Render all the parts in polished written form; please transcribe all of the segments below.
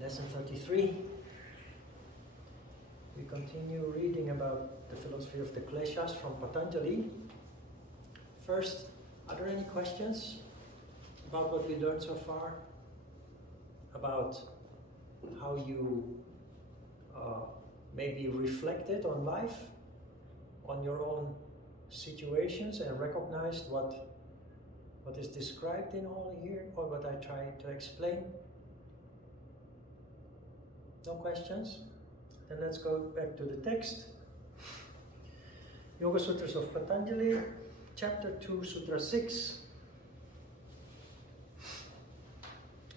Lesson 33. We continue reading about the philosophy of the Kleshas from Patanjali. First, are there any questions about what we learned so far? About how you maybe reflected on life, on your own situations, and recognized what is described in all here, or what I tried to explain? No questions? Then let's go back to the text. Yoga Sutras of Patanjali, chapter 2, Sutra 6.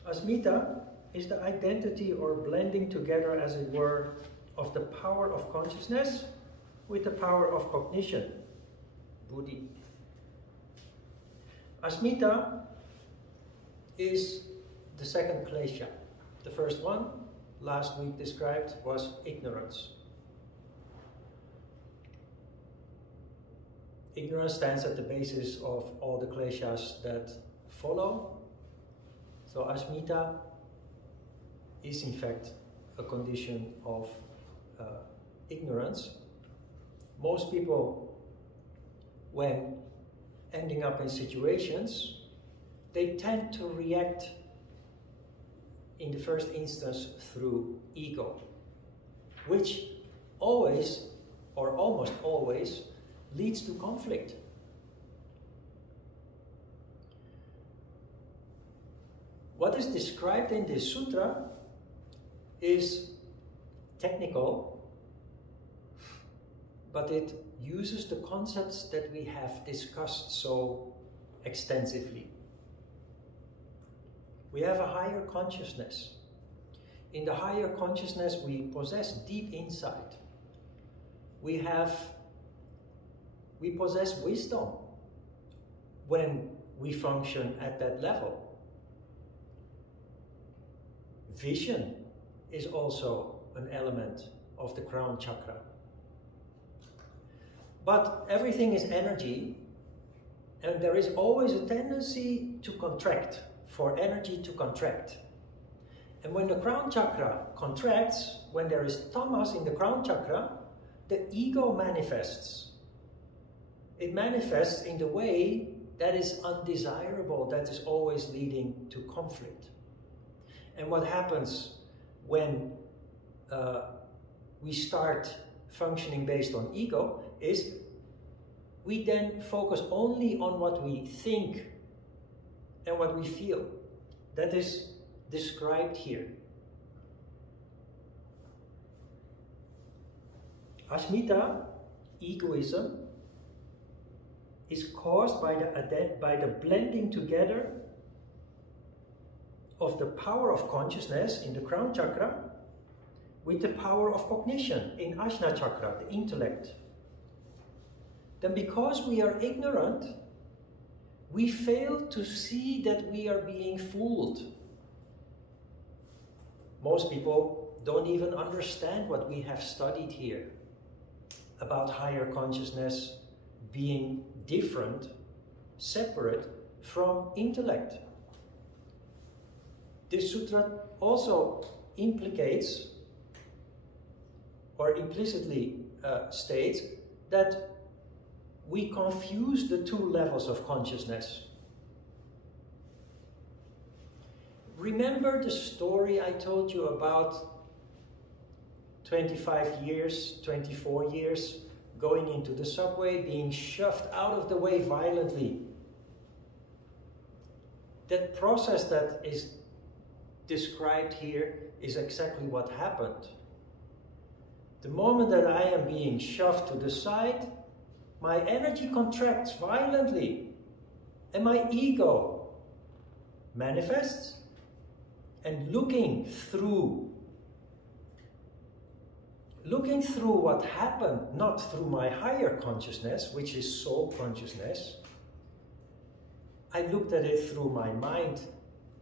Asmita is the identity or blending together, as it were, of the power of consciousness with the power of cognition, buddhi. Asmita is the second klesha. The first one, last week described, was ignorance. Ignorance stands at the basis of all the kleshas that follow. So asmita is in fact a condition of ignorance. Most people, when ending up in situations, they tend to react in the first instance through ego, which always, or almost always, leads to conflict. What is described in this sutra is technical, but it uses the concepts that we have discussed so extensively. We have a higher consciousness. In the higher consciousness, we possess deep insight. We possess wisdom when we function at that level. Vision is also an element of the crown chakra. But everything is energy, and there is always a tendency to contract, for energy to contract. And when the crown chakra contracts, when there is tamas in the crown chakra, the ego manifests. It manifests in the way that is undesirable, that is always leading to conflict. And what happens when we start functioning based on ego is we then focus only on what we think and what we feel. That is described here. Asmita, egoism, is caused by the blending together of the power of consciousness in the crown chakra with the power of cognition in Ajna chakra, the intellect. Then because we are ignorant, we fail to see that we are being fooled. Most people don't even understand what we have studied here about higher consciousness being different, separate from intellect. This sutra also implicates or implicitly states that we confuse the two levels of consciousness. Remember the story I told you about 25 years, 24 years, going into the subway, being shoved out of the way violently. That process that is described here is exactly what happened. The moment that I am being shoved to the side, my energy contracts violently and my ego manifests, and looking through what happened, not through my higher consciousness, which is soul consciousness, I looked at it through my mind,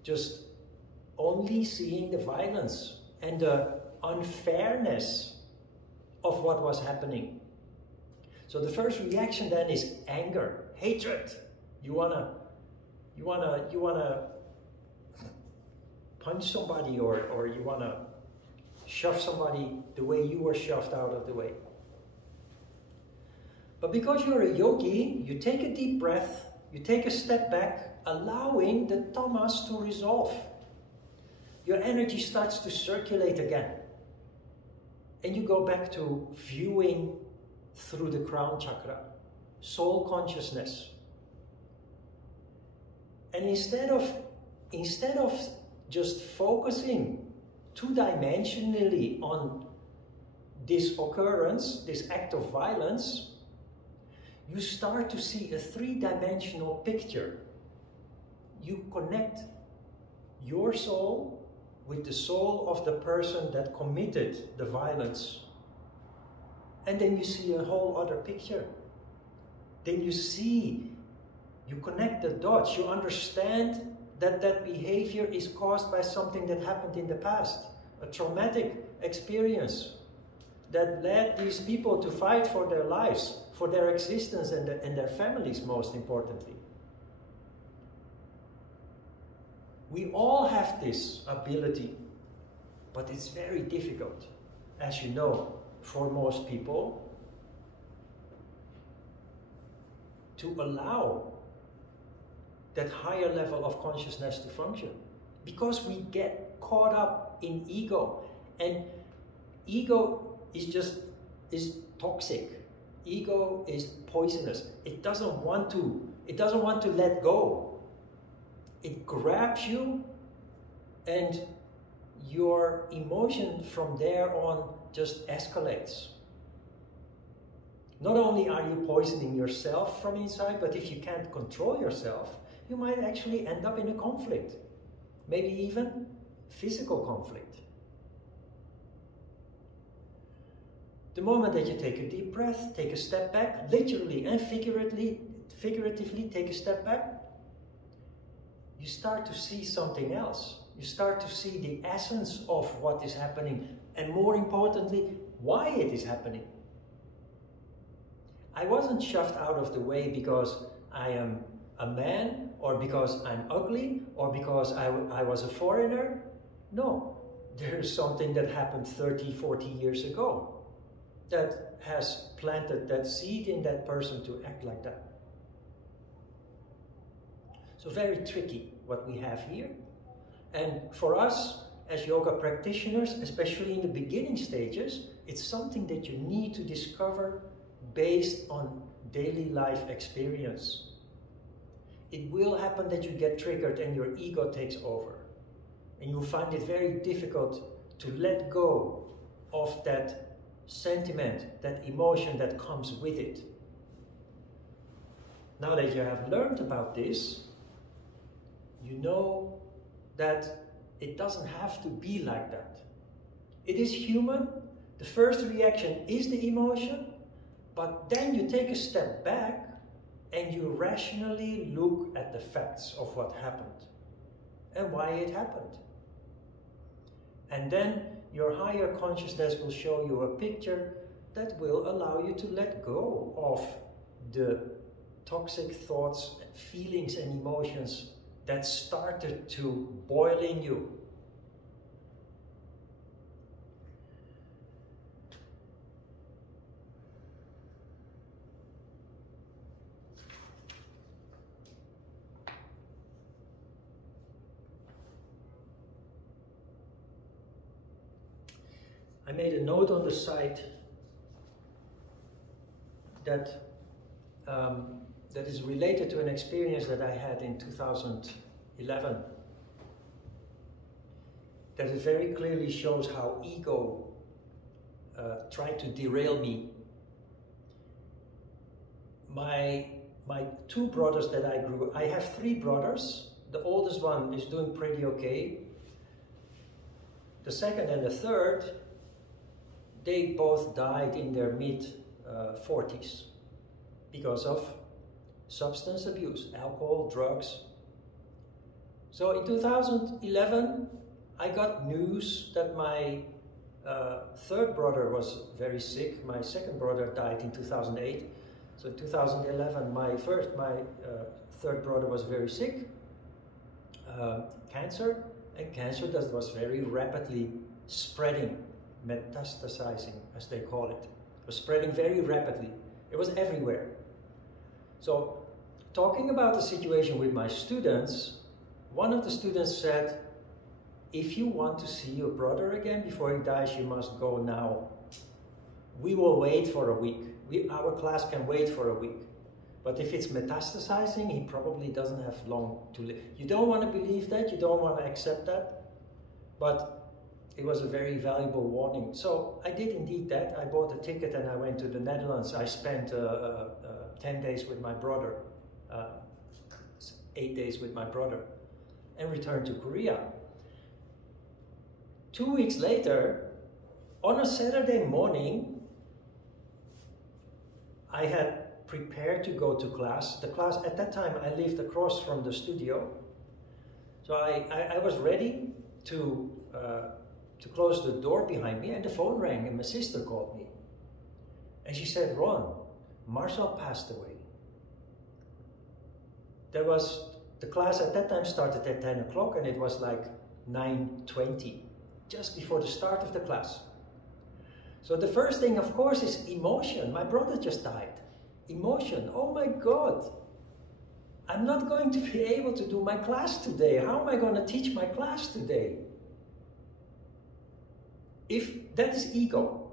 just only seeing the violence and the unfairness of what was happening. So the first reaction then is anger, hatred. You wanna punch somebody, or you want to shove somebody the way you were shoved out of the way. But because you're a yogi, you take a deep breath, you take a step back, allowing the tamas to resolve. Your energy starts to circulate again. And you go back to viewing through the crown chakra, soul consciousness. And instead of just focusing two-dimensionally on this occurrence, this act of violence, you start to see a three-dimensional picture. You connect your soul with the soul of the person that committed the violence. And then you see a whole other picture. Then you connect the dots, you understand that that behavior is caused by something that happened in the past, a traumatic experience that led these people to fight for their lives, for their existence and their families, most importantly. We all have this ability, but it's very difficult, as you know, for most people to allow that higher level of consciousness to function, because we get caught up in ego, and ego is toxic. Ego is poisonous. It doesn't want to let go. It grabs you, and your emotion from there on just escalates. Not only are you poisoning yourself from inside, but if you can't control yourself, you might actually end up in a conflict. Maybe even physical conflict. The moment that you take a deep breath, take a step back, literally and figuratively take a step back, you start to see something else. You start to see the essence of what is happening, and more importantly, why it is happening. I wasn't shoved out of the way because I am a man, or because I'm ugly, or because I was a foreigner. No, there's something that happened 30, 40 years ago that has planted that seed in that person to act like that. So very tricky what we have here. And for us as yoga practitioners, especially in the beginning stages, it's something that you need to discover based on daily life experience. It will happen that you get triggered and your ego takes over. And you'll find it very difficult to let go of that sentiment, that emotion that comes with it. Now that you have learned about this, you know that it doesn't have to be like that. It is human. The first reaction is the emotion, but then you take a step back and you rationally look at the facts of what happened and why it happened. And then your higher consciousness will show you a picture that will allow you to let go of the toxic thoughts, feelings and emotions that started to boil in you. I made a note on the site that that is related to an experience that I had in 2011. That it very clearly shows how ego tried to derail me. My two brothers that I grew, I have three brothers. The oldest one is doing pretty okay. The second and the third, they both died in their mid-40s because of substance abuse, alcohol, drugs. So in 2011, I got news that my third brother was very sick. My second brother died in 2008. So in 2011, my third brother was very sick, cancer, And cancer that was very rapidly spreading, metastasizing, as they call it. It was spreading very rapidly. It was everywhere. So, talking about the situation with my students, one of the students said, if you want to see your brother again before he dies, you must go now. We will wait for a week. Our class can wait for a week. But if it's metastasizing, he probably doesn't have long to live. You don't want to believe that, you don't want to accept that, but it was a very valuable warning. So I did indeed that. I bought a ticket and I went to the Netherlands. I spent 10 days with my brother, 8 days with my brother, and returned to Korea. 2 weeks later, on a Saturday morning, I had prepared to go to class. The class, at that time, I lived across from the studio. So I was ready to close the door behind me, and the phone rang, and my sister called me. And she said, Ron, Marcel passed away. The class at that time started at 10 o'clock, and it was like 9:20. Just before the start of the class. So the first thing, of course, is emotion. My brother just died. Emotion. Oh my God. I'm not going to be able to do my class today. How am I going to teach my class today? If that is ego,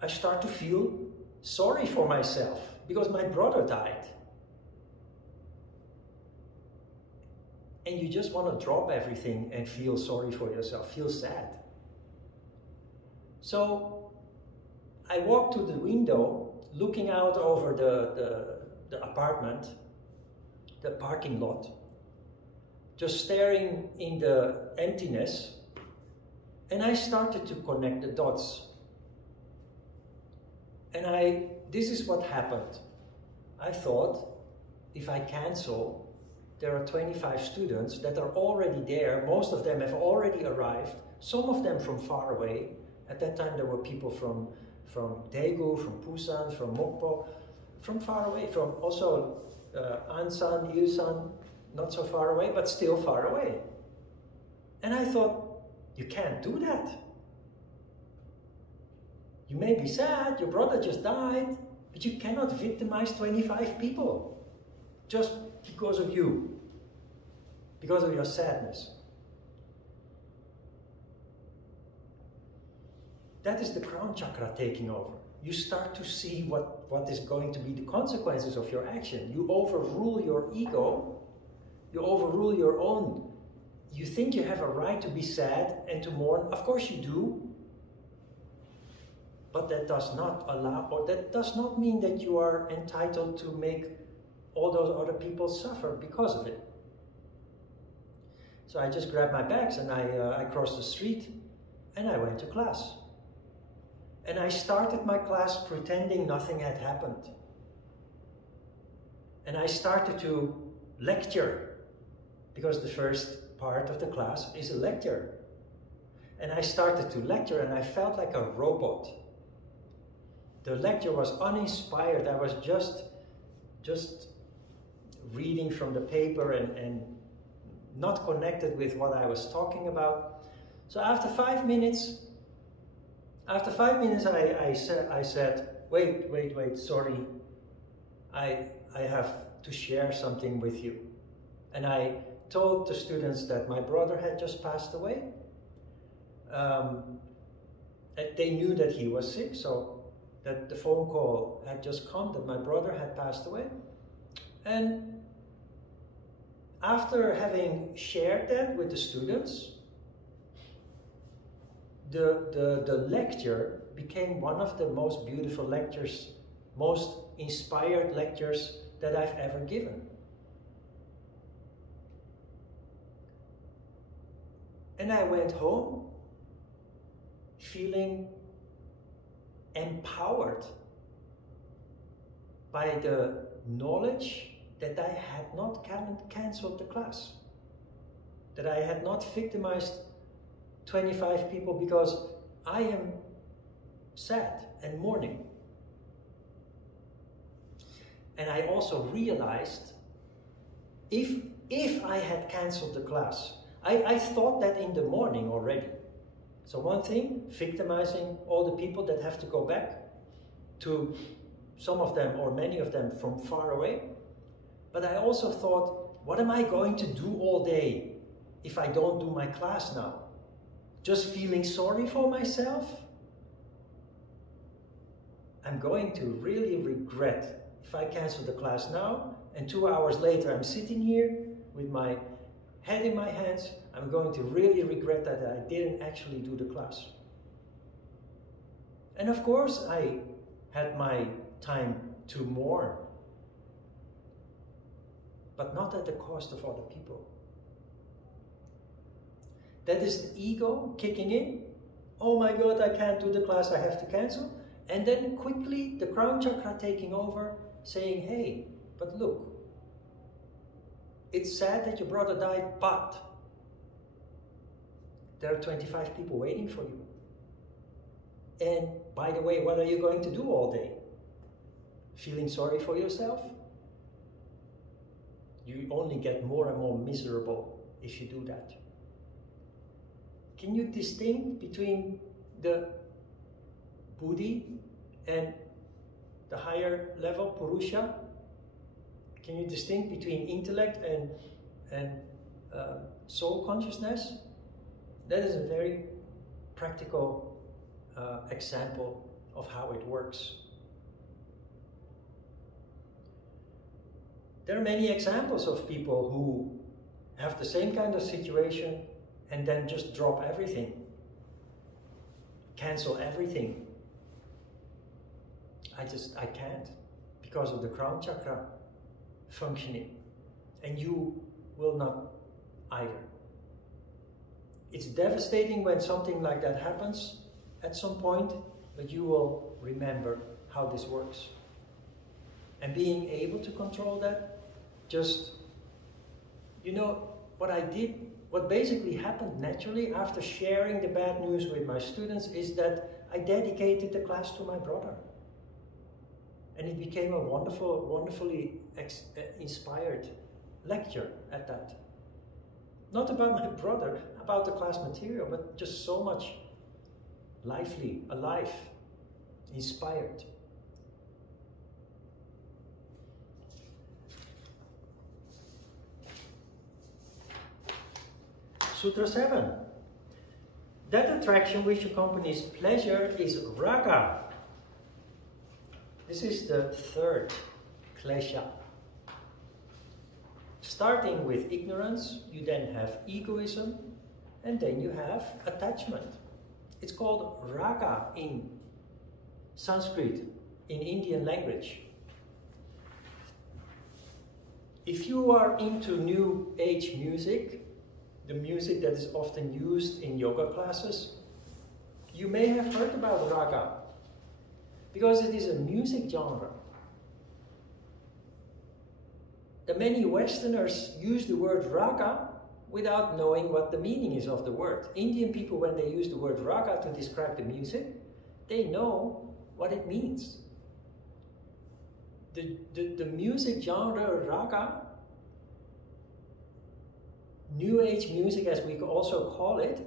I start to feel sorry for myself because my brother died. And you just want to drop everything and feel sorry for yourself, feel sad. So I walked to the window, looking out over the apartment, the parking lot, just staring in the emptiness, and I started to connect the dots. And this is what happened. I thought, if I cancel, there are 25 students that are already there. Most of them have already arrived, some of them from far away. At that time there were people from Daegu, from Busan, from Mokpo, from far away, from also Ansan, Ilsan, not so far away, but still far away. And I thought, you can't do that. You may be sad, your brother just died, but you cannot victimize 25 people just because of you, because of your sadness. That is the crown chakra taking over. You start to see what is going to be the consequences of your action. You overrule your ego, you overrule your own. You think you have a right to be sad and to mourn. Of course you do. But that does not allow, or that does not mean that you are entitled to make all those other people suffer because of it. So I just grabbed my bags and I crossed the street and I went to class. And I started my class pretending nothing had happened. And I started to lecture, because the first part of the class is a lecture. And I started to lecture and I felt like a robot. The lecture was uninspired. I was just reading from the paper and not connected with what I was talking about. So after 5 minutes, I said, wait, sorry, I have to share something with you. And I told the students that my brother had just passed away. They knew that he was sick, so that the phone call had just come, that my brother had passed away. And after having shared that with the students, the lecture became one of the most beautiful lectures, most inspired lectures that I've ever given. And I went home feeling empowered by the knowledge that I had not cancelled the class, that I had not victimized 25 people because I am sad and mourning. And I also realized if I had cancelled the class, I thought that in the morning already. So one thing, victimizing all the people that have to go back, to some of them or many of them from far away. But I also thought, what am I going to do all day if I don't do my class now? Just feeling sorry for myself? I'm going to really regret if I cancel the class now and 2 hours later I'm sitting here with my head in my hands. I'm going to really regret that I didn't actually do the class. And of course I had my time to mourn, but not at the cost of other people. That is the ego kicking in. Oh my God, I can't do the class, I have to cancel. And then quickly the crown chakra taking over, saying, hey, but look, it's sad that your brother died, but there are 25 people waiting for you. And by the way, what are you going to do all day? Feeling sorry for yourself? You only get more and more miserable if you do that. Can you distinguish between the buddhi and the higher level, purusha? Can you distinguish between intellect and soul consciousness? That is a very practical example of how it works. There are many examples of people who have the same kind of situation and then just drop everything, cancel everything. I can't, because of the crown chakra functioning, and you will not either. It's devastating when something like that happens at some point, but you will remember how this works. And being able to control that, just, you know, what basically happened naturally after sharing the bad news with my students is that I dedicated the class to my brother. And it became a wonderfully inspired lecture at that. Not about my brother, about the class material, but just so much lively, alive, inspired. Sutra 7. That attraction which accompanies pleasure is raga. This is the third klesha. Starting with ignorance, you then have egoism, and then you have attachment. It's called raga in Sanskrit, in Indian language. If you are into New Age music, the music that is often used in yoga classes, you may have heard about raga, because it is a music genre. The many Westerners use the word raga without knowing what the meaning is of the word. Indian people, when they use the word raga to describe the music, they know what it means. The music genre raga, New Age music as we also call it,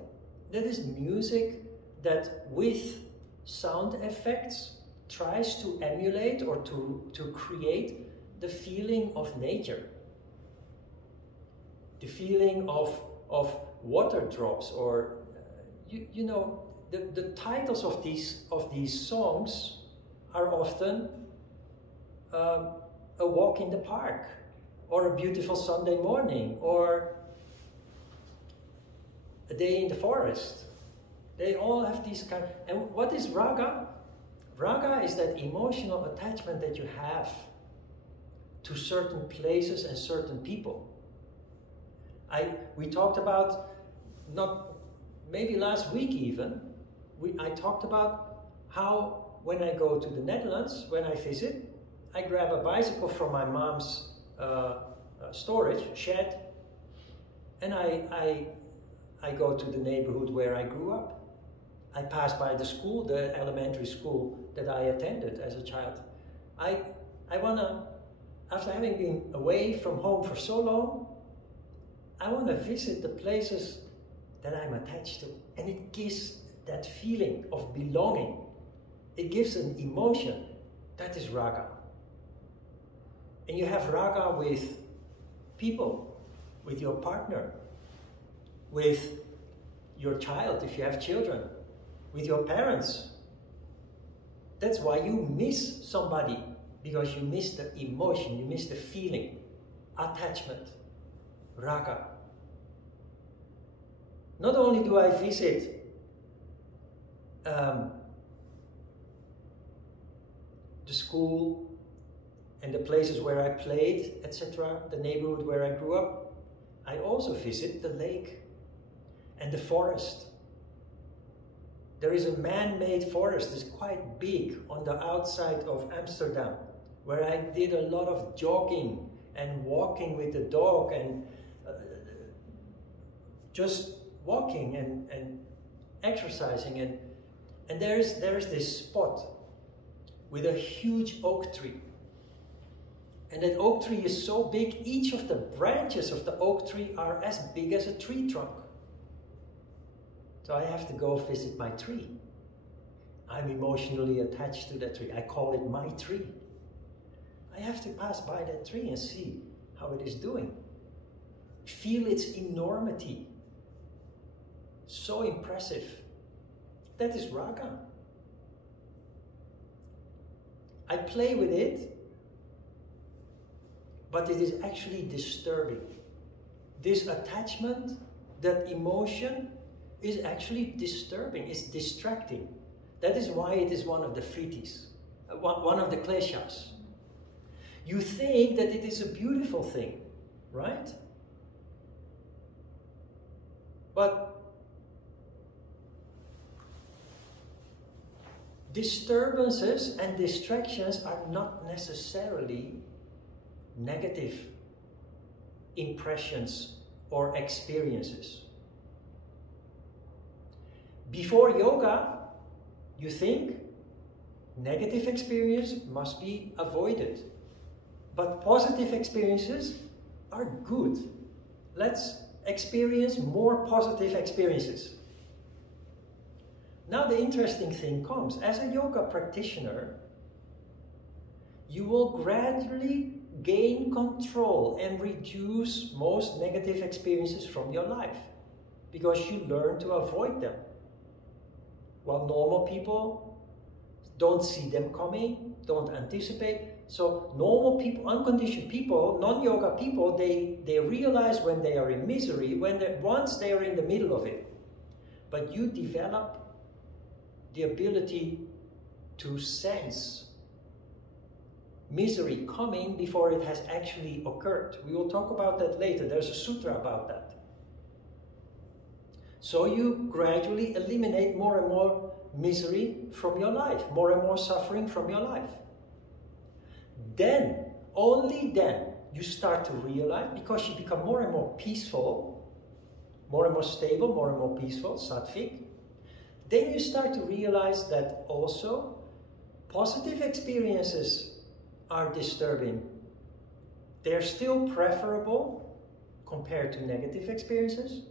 that is music that with sound effects tries to emulate or to create the feeling of nature. The feeling of water drops, or you know, the titles of these songs are often a walk in the park, or a beautiful Sunday morning, or a day in the forest. They all have these kind. And what is raga? Raga is that emotional attachment that you have to certain places and certain people. We talked about, maybe last week even, I talked about how when I go to the Netherlands, when I visit, I grab a bicycle from my mom's storage shed, and I go to the neighborhood where I grew up. I pass by the school, the elementary school that I attended as a child. I wanna, after having been away from home for so long, I want to visit the places that I'm attached to. And it gives that feeling of belonging. It gives an emotion. That is raga. And you have raga with people, with your partner, with your child, if you have children, with your parents. That's why you miss somebody, because you miss the emotion, you miss the feeling, attachment, raga. Not only do I visit the school and the places where I played, etc., the neighborhood where I grew up, I also visit the lake and the forest. There is a man-made forest, it's quite big, on the outside of Amsterdam, where I did a lot of jogging and walking with the dog and just walking and exercising. And there is this spot with a huge oak tree. And that oak tree is so big, each of the branches of the oak tree are as big as a tree trunk. So I have to go visit my tree. I'm emotionally attached to that tree. I call it my tree. I have to pass by that tree and see how it is doing. Feel its enormity. So impressive. That is raga. I play with it, but it is actually disturbing. This attachment, that emotion, is actually disturbing, it's distracting. That is why it is one of the frittis, one of the kleshas. You think that it is a beautiful thing, right? But disturbances and distractions are not necessarily negative impressions or experiences. Before yoga, you think negative experience must be avoided. But positive experiences are good. Let's experience more positive experiences. Now the interesting thing comes. As a yoga practitioner, you will gradually gain control and reduce most negative experiences from your life, because you learn to avoid them. While normal people don't see them coming, don't anticipate. So normal people, unconditioned people, non-yoga people, they realize when they are in misery, once they are in the middle of it. But you develop the ability to sense misery coming before it has actually occurred. We will talk about that later. There's a sutra about that. So you gradually eliminate more and more misery from your life, more and more suffering from your life. Then, only then, you start to realize, because you become more and more peaceful, more and more stable, more and more peaceful, sattvic, then you start to realize that also positive experiences are disturbing. They're still preferable compared to negative experiences,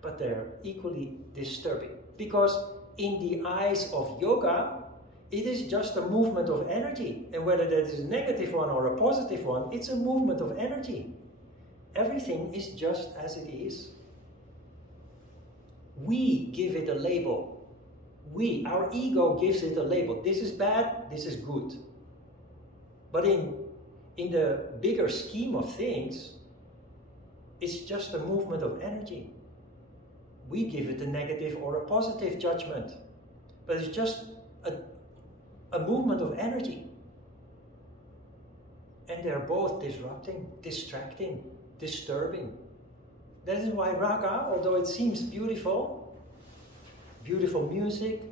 but they're equally disturbing. Because in the eyes of yoga, it is just a movement of energy. And whether that is a negative one or a positive one, it's a movement of energy. Everything is just as it is. We give it a label. Our ego gives it a label. This is bad, this is good. But in the bigger scheme of things, it's just a movement of energy. We give it a negative or a positive judgment. But it's just a movement of energy. And they're both disrupting, distracting, disturbing. That is why raga, although it seems beautiful, beautiful music,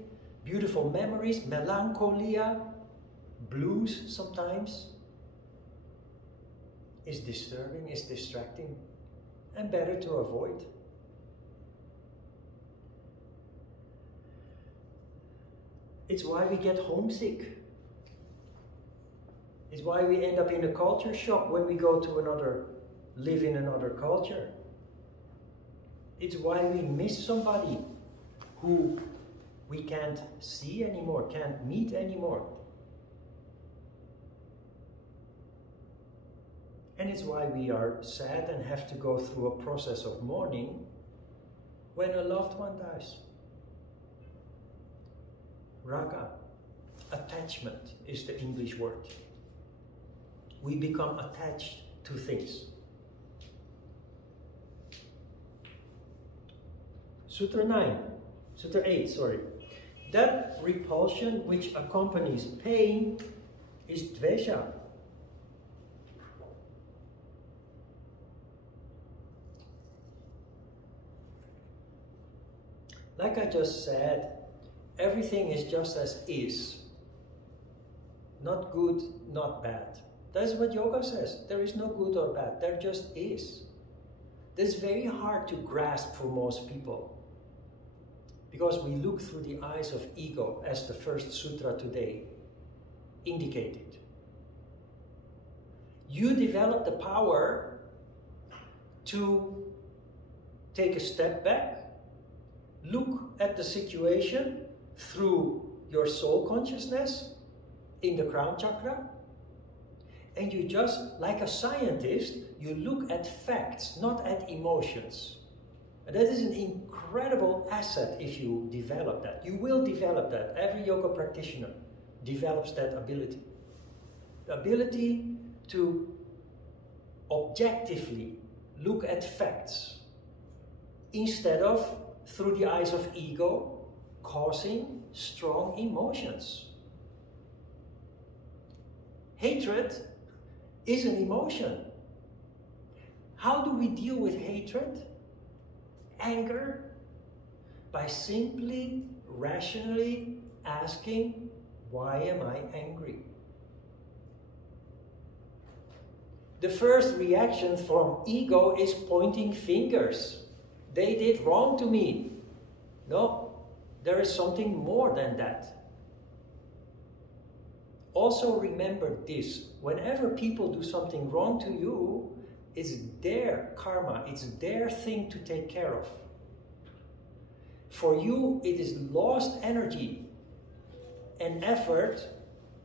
beautiful memories, melancholia, blues sometimes, is disturbing, is distracting, and better to avoid. It's why we get homesick. It's why we end up in a culture shock when we go to live in another culture. It's why we miss somebody who we can't see anymore, can't meet anymore. And it's why we are sad and have to go through a process of mourning when a loved one dies. Raga, attachment is the English word. We become attached to things. Sutra 8, sorry. That repulsion which accompanies pain is dvesha. Like I just said, everything is just as is. Not good, not bad. That's what yoga says. There is no good or bad. There just is. That's very hard to grasp for most people, because we look through the eyes of ego, as the first sutra today indicated. You develop the power to take a step back, look at the situation through your soul consciousness in the crown chakra, and you just, like a scientist, you look at facts, not at emotions. And that is an incredible asset if you develop that. You will develop that. Every yoga practitioner develops that ability. The ability to objectively look at facts instead of through the eyes of ego, causing strong emotions. Hatred is an emotion. How do we deal with hatred? Anger? By simply, rationally asking, why am I angry? The first reaction from ego is pointing fingers. They did wrong to me. No, there is something more than that. Also remember this, whenever people do something wrong to you, it's their karma, it's their thing to take care of. For you, it is lost energy and effort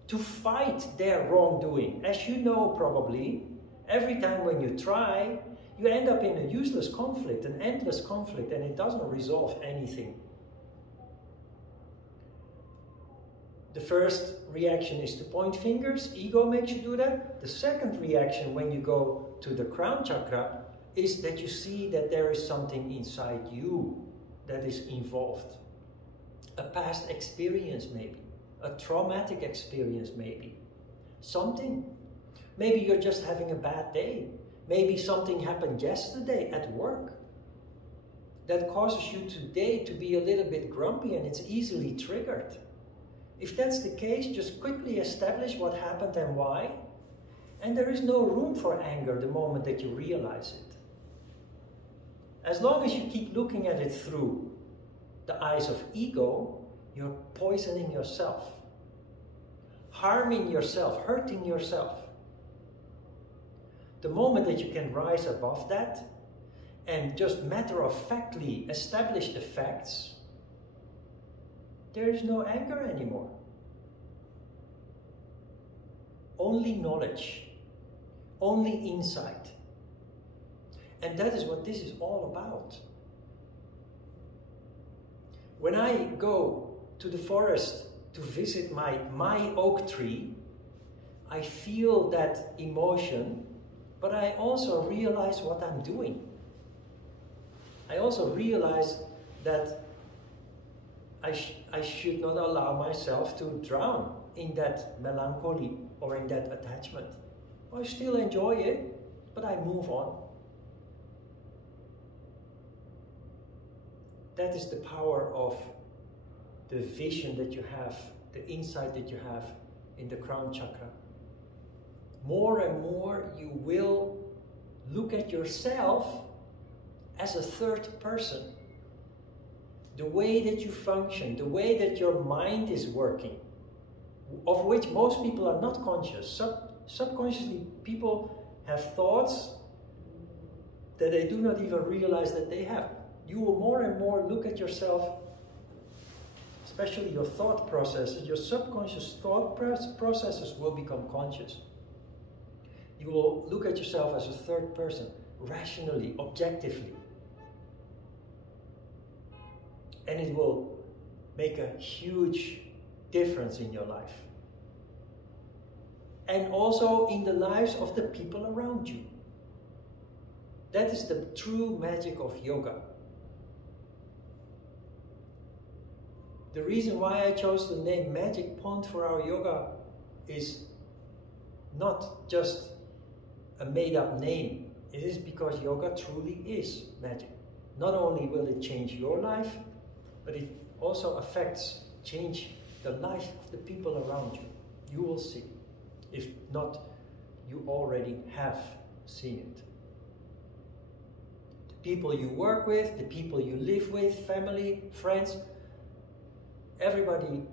to fight their wrongdoing. As you know probably, every time when you try, you end up in a useless conflict, an endless conflict, and it doesn't resolve anything. The first reaction is to point fingers. Ego makes you do that. The second reaction when you go to the crown chakra is that you see that there is something inside you that is involved. A past experience maybe. A traumatic experience maybe. Something. Maybe you're just having a bad day. Maybe something happened yesterday at work that causes you today to be a little bit grumpy, and it's easily triggered. If that's the case, just quickly establish what happened and why. And there is no room for anger the moment that you realize it. As long as you keep looking at it through the eyes of ego, you're poisoning yourself, harming yourself, hurting yourself. The moment that you can rise above that and just matter-of-factly establish the facts, there is no anger anymore. Only knowledge, only insight. And that is what this is all about. When I go to the forest to visit my oak tree, I feel that emotion, but I also realize what I'm doing. I also realize that I should not allow myself to drown in that melancholy or in that attachment. I still enjoy it, but I move on. That is the power of the vision that you have, the insight that you have in the crown chakra. More and more you will look at yourself as a third person. The way that you function, the way that your mind is working, of which most people are not conscious. Subconsciously, people have thoughts that they do not even realize that they have. you will more and more look at yourself, especially your thought processes, your subconscious thought processes will become conscious. You will look at yourself as a third person, rationally, objectively. And it will make a huge difference in your life. And also in the lives of the people around you. That is the true magic of yoga. The reason why I chose the name Magic Pond for our yoga is not just a made-up name. It is because yoga truly is magic. Not only will it change your life, but it also change the life of the people around you. You will see. If not, you already have seen it. The people you work with, the people you live with, family, friends, everybody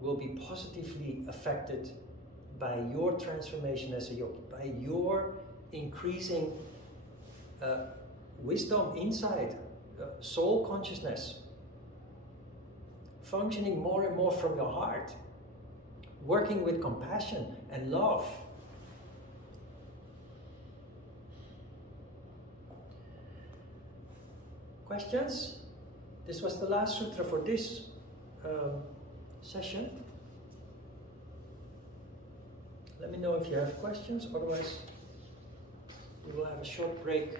will be positively affected by your transformation as a yogi, by your increasing wisdom, insight, soul consciousness, functioning more and more from your heart, working with compassion and love. Questions? This was the last sutra for this session. Let me know if you have questions, otherwise we will have a short break,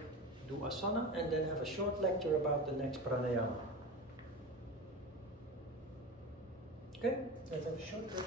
do asana, and then have a short lecture about the next pranayama. Okay, let's have a short break.